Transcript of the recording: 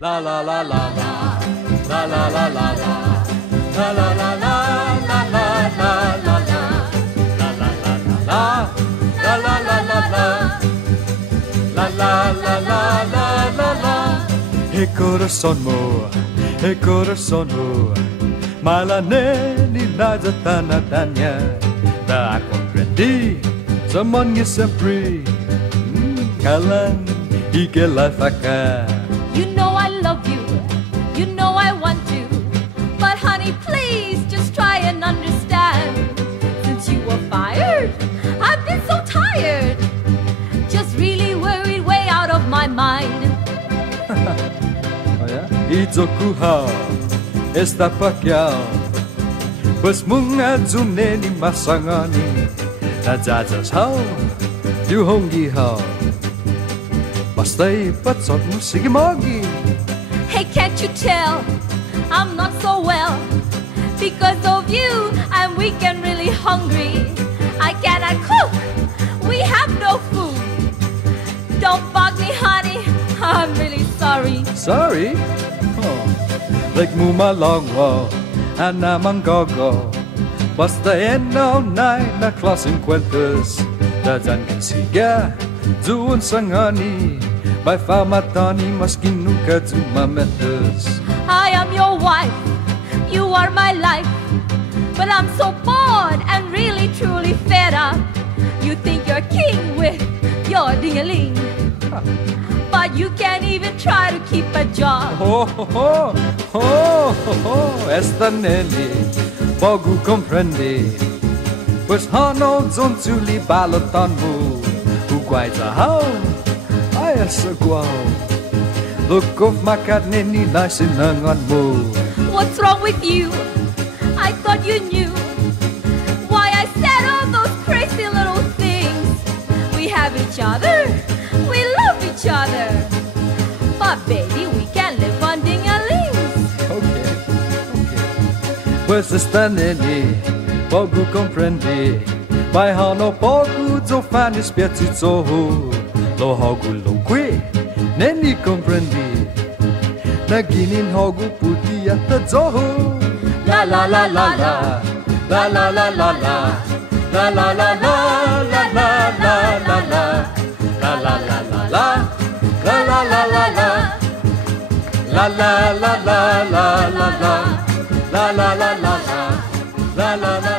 La la la la la, la la la la la, la la la la, la la la la la, la la la la, la la la la la, la la la la la la. E coraçonmu, malaneni nada tanadanya. Da comprendi, semuanya sempre, kalan ike faca. You know I love you, you know I want to, but honey, please just try and understand. Since you were fired, I've been so tired, just really worried way out of my mind. Oh yeah? Itzokuha, esta pakyao, pues munga zuneni masangani, nadzadas hao, du hongi hao. Bastay patsot mo sige mogi. Hey, can't you tell I'm not so well? Because of you, I'm weak and really hungry. I cannot cook, we have no food. Don't bug me, honey, I'm really sorry. Sorry? Oh. Like mo malongwo, anamang gogo. Basta eno na klaseng kwentas. Dadan kasiga, doon sa ngani. By famatani maski nunca tu mametas. I am your wife, you are my life, but I'm so bored and really truly fed up. You think you're king with your ding-a-ling, but you can't even try to keep a job. Esta neni, pogu comprende. Pues hano zonzuli balotanmu, uguai zahau. Essa guau, look of my carne ni nasinangan mo. What's wrong with you? I thought you knew why I said all those crazy little things. We have each other, we love each other, but baby, we can't live on ding-a-lings. Okay. Pues esta neni, pogu comprende. Vai hano pogu zo fani spiazzo. Lo hogu lo qui, neni comprendi. Naginin hogu puti at zoho. La la la la la, la la la la la, la la la la, la la la la la, la la la la la, la la la la la, la la la la la la la, la la la la la, la la la.